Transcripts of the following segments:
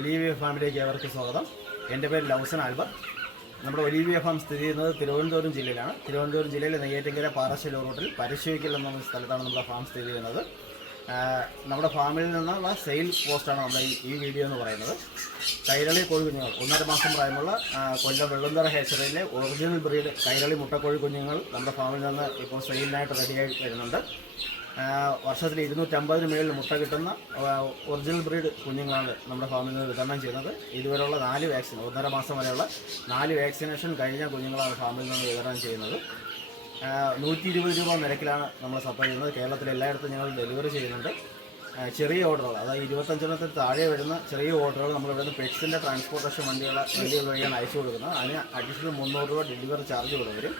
Olivia ഫാമിലേക്ക് ഏവർക്ക് സ്വാഗതം. എൻ്റെ പേര് ലൗസൻ ആൽബർട്ട്. നമ്മുടെ ഒലീവിയ ഫാം സ്ഥിതി ചെയ്യുന്നത് തിരുവനന്തപുരം ജില്ലയിലാണ്. തിരുവനന്തപുരം ജില്ലയിലെ നെയ്യാറ്റിൻകര പാറശ്ശേരി റൂട്ടിൽ പരശുവയ്ക്കൽ എന്ന സ്ഥലത്താണ് നമ്മുടെ ഫാം സ്ഥിതി ചെയ്യുന്നത്. നമ്മുടെ ഫാമിൽ നിന്നുള്ള സെയിൽ പോസ്റ്റാണ് നമ്മുടെ ഈ വീഡിയോ എന്ന് പറയുന്നത്. കൈരളി കോഴിക്കുഞ്ഞുങ്ങൾ 1.5 മാസം പ്രായമുള്ള കൊല്ലം വെള്ളുന്തറ ഹേച്ചറിയിലെ ഒറിജിനൽ ബ്രീഡ് കൈരളി മുട്ടക്കോഴി കുഞ്ഞുങ്ങൾ നമ്മുടെ ഫാമിൽ നിന്ന് ഇപ്പോൾ സെയിലിനായിട്ട് റെഡിയായി വരുന്നുണ്ട്. വർഷത്തിൽ 250 മേളിൽ മുട്ട കിട്ടുന്ന ഒറിജിനൽ ബ്രീഡ് കുഞ്ഞുങ്ങളാണ് നമ്മുടെ ഫാമിൽ നിന്ന് വിതരണം ചെയ്യുന്നത്. ഇതുവരെയുള്ള 4 വാക്സിൻ 1.5 മാസം വരെയുള്ള 4 വാക്സിനേഷൻ കഴിഞ്ഞ കുഞ്ഞുങ്ങളാണ് ഫാമിൽ നിന്ന് വിതരണം ചെയ്യുന്നത്. 120 രൂപ നിരക്കിലാണ് നമ്മൾ സപ്ലൈ ചെയ്യുന്നത്. കേരളത്തിൽ എല്ലായിടത്തും ഞങ്ങൾ ഡെലിവറി ചെയ്യുന്നുണ്ട്. ചെറിയ ഓർഡറുകൾ, അതായത് 25 താഴെ വരുന്ന ചെറിയ ഓർഡറുകൾ നമ്മൾ ഇവിടുന്ന് പെറ്റ്സിൻ്റെ ട്രാൻസ്പോർട്ടേഷൻ വണ്ടികൾ വഴിയാണ് അയച്ചു കൊടുക്കുന്നത്. അതിന് അഡീഷണൽ 300 രൂപ ഡെലിവറി ചാർജ് കൂടെ വരും.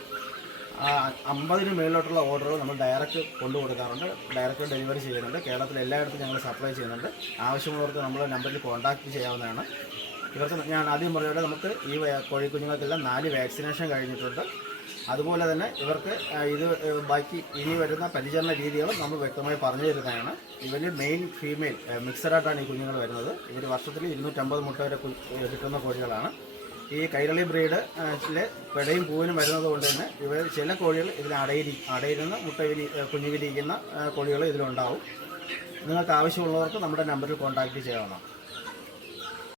50 മേളിലോട്ടുള്ള ഓർഡറുകൾ നമ്മൾ ഡയറക്റ്റ് കൊണ്ടു കൊടുക്കാറുണ്ട്, ഡയറക്റ്റ് ഡെലിവറി ചെയ്യുന്നുണ്ട്. കേരളത്തിൽ എല്ലായിടത്തും ഞങ്ങൾ സപ്ലൈ ചെയ്യുന്നുണ്ട്. ആവശ്യമുള്ളവർക്ക് നമ്മളെ നമ്പറിൽ കോൺടാക്റ്റ് ചെയ്യാവുന്നതാണ്. ഇവർക്ക് ഞാൻ ആദ്യം പറഞ്ഞ നമുക്ക് ഈ കോഴിക്കുഞ്ഞുങ്ങൾക്കെല്ലാം 4 വാക്സിനേഷൻ കഴിഞ്ഞിട്ടുണ്ട്. അതുപോലെ തന്നെ ഇവർക്ക് ബാക്കി ഇനി വരുന്ന പരിചരണ രീതികളും നമ്മൾ വ്യക്തമായി പറഞ്ഞു തരുന്നതാണ്. ഇവർ മെയിൻ ഫീമെയിൽ മിക്സഡായിട്ടാണ് ഈ കുഞ്ഞുങ്ങൾ വരുന്നത്. ഇവർ വർഷത്തിൽ 250 മുട്ട വരെ കിട്ടുന്ന കോഴികളാണ്. ഈ കൈരളി ബ്രീഡിലെ പെടയും പൂവിനും വരുന്നത് കൊണ്ട് തന്നെ ചില കോഴികൾ ഇതിൽ അടയിരുന്ന കുഞ്ഞു വിരിയിക്കുന്ന കോഴികൾ ഇതിലുണ്ടാവും. നിങ്ങൾക്ക് ആവശ്യമുള്ളവർക്ക് നമ്മുടെ നമ്പറിൽ കോൺടാക്റ്റ് ചെയ്യാവുന്നതാണ്.